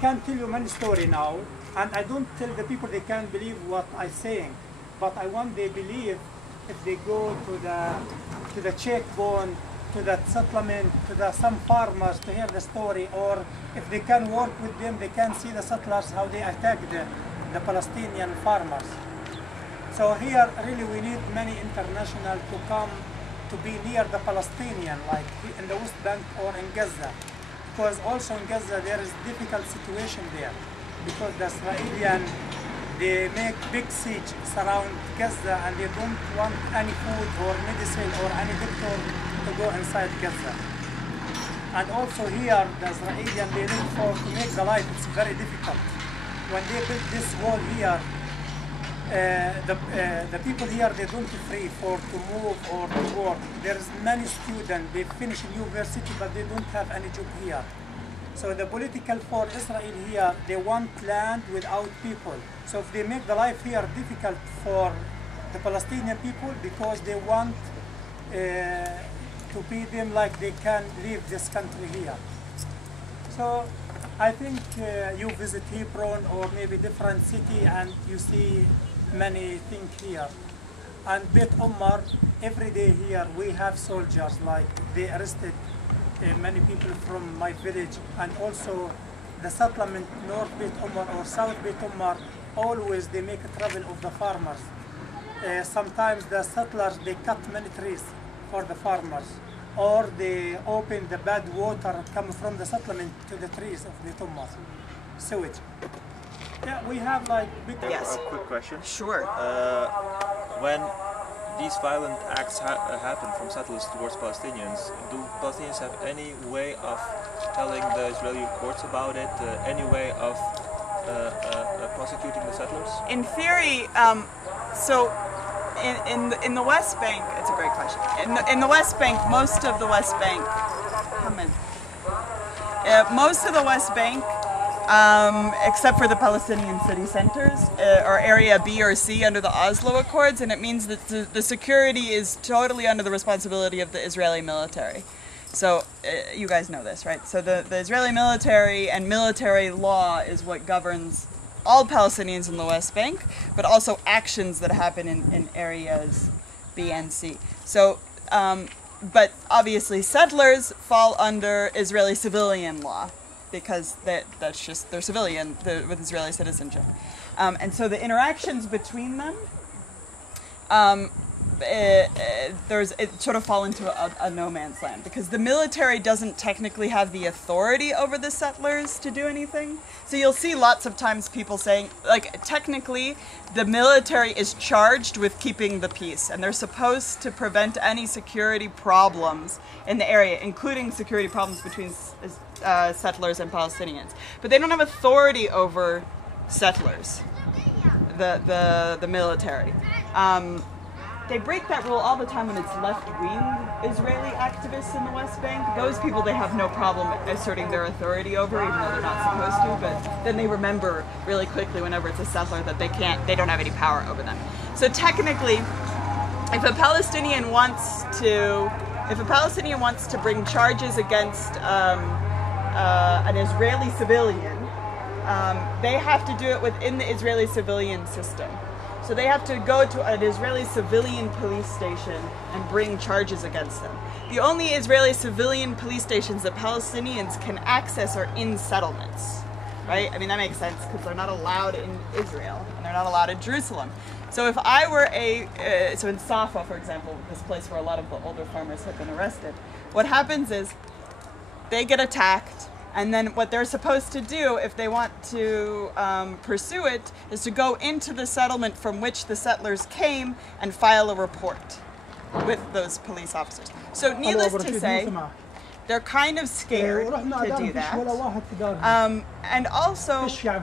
I can tell you many stories now, and I don't tell the people they can't believe what I'm saying, but I want they believe if they go to the checkpoint, to the settlement, to some farmers to hear the story, or if they can work with them, they can see the settlers how they attack the Palestinian farmers. So here really we need many international to come to be near the Palestinian, like in the West Bank or in Gaza. Because also in Gaza there is difficult situation there, because the Israelis they make big siege surround Gaza and they don't want any food or medicine or any doctor to go inside Gaza. And also here the Israelis they look to make the life it's very difficult. When they build this wall here, the people here they don't free to move or to work. There's many students they finish university but they don't have any job here. So the political for Israel here they want land without people. So if they make the life here difficult for the Palestinian people because they want to be them like they can leave this country here. So I think you visit Hebron or maybe different city and you see many things here. And Beit Ommar, every day here we have soldiers, like they arrested many people from my village, and also the settlement North Beit Ommar or South Beit Ommar, always they make a travel of the farmers. Sometimes the settlers they cut many trees for the farmers, or they open the bad water come from the settlement to the trees of Beit Ommar, sewage. Yeah, we have like big... Yes. A quick question. Sure. When these violent acts happen from settlers towards Palestinians, do Palestinians have any way of telling the Israeli courts about it? Any way of prosecuting the settlers? In theory, so in the West Bank, it's a great question. In the West Bank, most of the West Bank, most of the West Bank, except for the Palestinian city centers, or Area B or C under the Oslo Accords, and it means that the security is totally under the responsibility of the Israeli military. So you guys know this, right? So the Israeli military and military law is what governs all Palestinians in the West Bank, but also actions that happen in areas B and C. So, but obviously settlers fall under Israeli civilian law, because that's just, they're civilian with Israeli citizenship. And so the interactions between them, it sort of fall into a no man's land, because the military doesn't technically have the authority over the settlers to do anything. So you'll see lots of times people saying, like, technically the military is charged with keeping the peace, and they're supposed to prevent any security problems in the area, including security problems between settlers and Palestinians. But they don't have authority over settlers, the military. They break that rule all the time when it's left-wing Israeli activists in the West Bank. Those people, they have no problem asserting their authority over, even though they're not supposed to, but then they remember really quickly whenever it's a settler that they don't have any power over them. So technically, if a Palestinian wants to bring charges against an Israeli civilian, they have to do it within the Israeli civilian system. So they have to go to an Israeli civilian police station and bring charges against them. The only Israeli civilian police stations that Palestinians can access are in settlements, right? I mean, that makes sense because they're not allowed in Israel and they're not allowed in Jerusalem. So if I were so in Safa, for example, this place where a lot of the older farmers have been arrested, what happens is they get attacked, and then what they're supposed to do, if they want to pursue it, is to go into the settlement from which the settlers came and file a report with those police officers. So needless to say, they're kind of scared to do that. And also, he has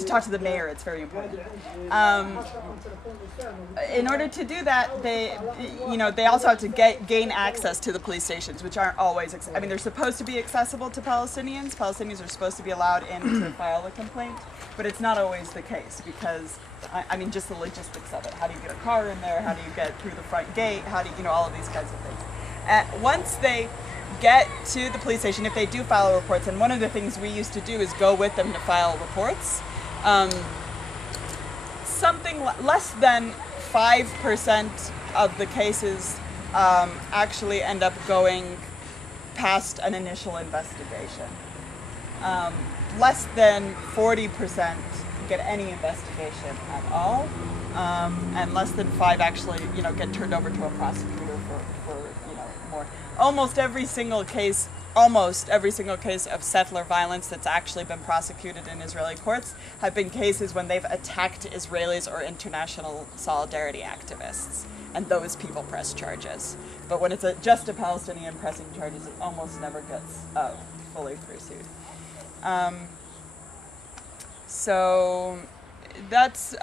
to talk to the mayor, it's very important. In order to do that, they also have to gain access to the police stations, which aren't always, I mean, they're supposed to be accessible to Palestinians. Palestinians are supposed to be allowed in to file a complaint, but it's not always the case, because I mean, just the logistics of it. How do you get a car in there? How do you get through the front gate? How do you, all of these kinds of things. Once they get to the police station if they do file reports. And one of the things we used to do is go with them to file reports. Something less than 5% of the cases actually end up going past an initial investigation. Less than 40% get any investigation at all, and less than 5 actually, get turned over to a prosecutor for more. Almost every single case of settler violence that's actually been prosecuted in Israeli courts have been cases when they've attacked Israelis or international solidarity activists, and those people press charges. But when it's just a Palestinian pressing charges, it almost never gets fully pursued. So that's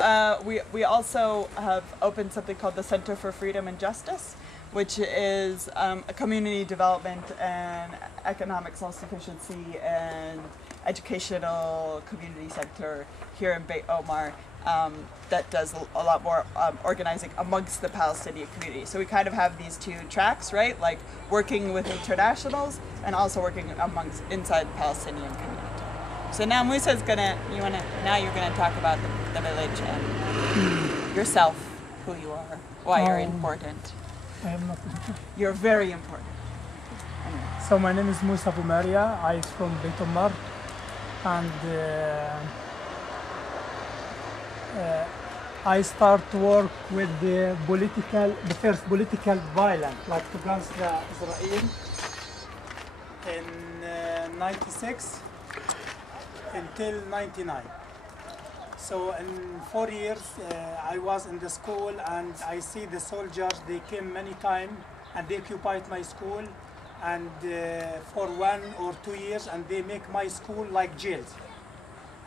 we also have opened something called the Center for Freedom and Justice, which is a community development and economic self-sufficiency and educational community center here in Beit Ommar that does a lot more organizing amongst the Palestinian community. So we kind of have these two tracks, right? Like working with internationals and also working inside the Palestinian community. So now Musa's you're gonna talk about the village and yourself, who you are, why you're important. I am not. You're very important. Anyway. So my name is Musa Bumaria. I'm from Beit Ommar, and I start to work with the first political violence, like against Israel in 96 until 99. So in 4 years, I was in the school, and I see the soldiers. They came many times and they occupied my school, and for 1 or 2 years, and they make my school like jails.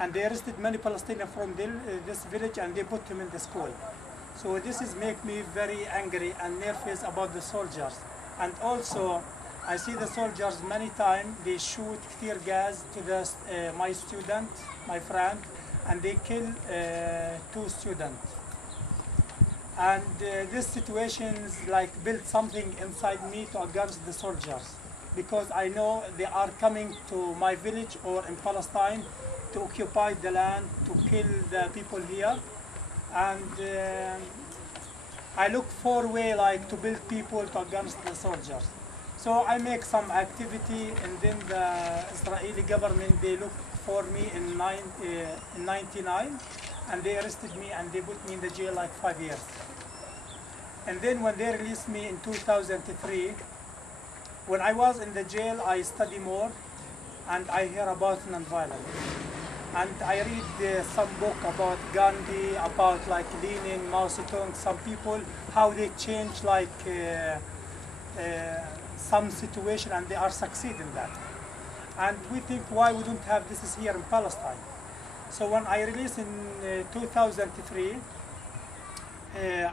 And they arrested many Palestinians from this village, and they put them in the school. So this is make me very angry and nervous about the soldiers. And also, I see the soldiers many times. They shoot tear gas to my student, my friend, and they kill 2 students. And this situation is like built something inside me to against the soldiers, because I know they are coming to my village or in Palestine to occupy the land, to kill the people here. And I look for a way like to build people to against the soldiers. So I make some activity, and then the Israeli government, they look for me in 99, and they arrested me and they put me in the jail like 5 years. And then when they released me in 2003, when I was in the jail, I study more, and I hear about nonviolence. And I read some book about Gandhi, about like Lenin, Mao Zedong, some people, how they change like some situation, and they are succeeding that. And we think, why we don't have this here in Palestine? So when I released in 2003,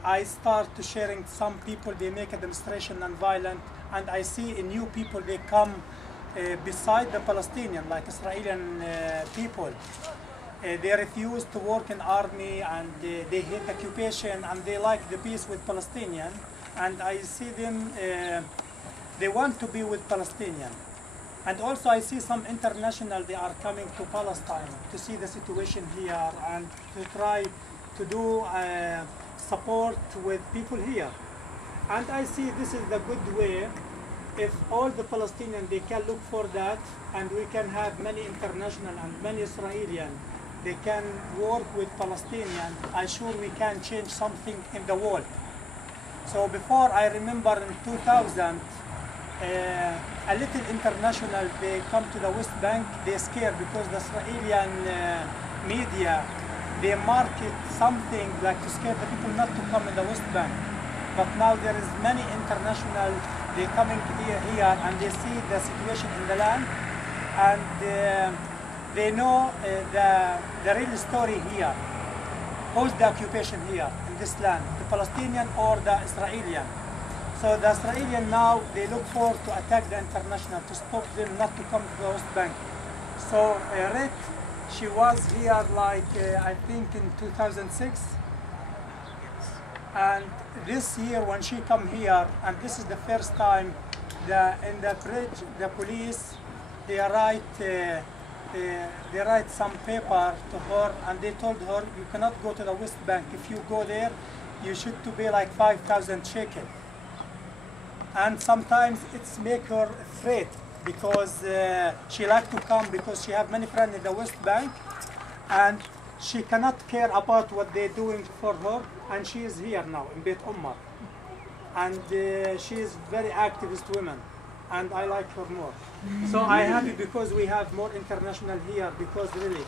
I start to sharing some people, they make a demonstration non-violent, and I see new people, they come beside the Palestinian, like Israeli people. They refuse to work in army, and they hate occupation, and they like the peace with Palestinian. And I see them, they want to be with Palestinian. And also I see some international, they are coming to Palestine to see the situation here and to try to do support with people here. And I see this is the good way. If all the Palestinians, they can look for that, and we can have many international and many Israeli, they can work with Palestinian, I'm sure we can change something in the world. So before, I remember in 2000, a little international, they come to the West Bank, they scared because the Israeli media, they market something like to scare the people not to come in the West Bank. But now there is many international, they coming here and they see the situation in the land, and they know the real story here. Who's the occupation here in this land, the Palestinian or the Israeli? So the Israeli now, they look forward to attack the international, to stop them not to come to the West Bank. So Red, she was here like, I think in 2006. And this year when she come here, and this is the first time in the bridge, the police, they write some paper to her, and they told her, you cannot go to the West Bank. If you go there, you should to pay like 5,000 shekel. And sometimes it's make her afraid, because she like to come because she have many friends in the West Bank, and she cannot care about what they're doing for her, and she is here now in Beit Ommar. And she is very activist woman, and I like her more. So I'm happy because we have more international here, because really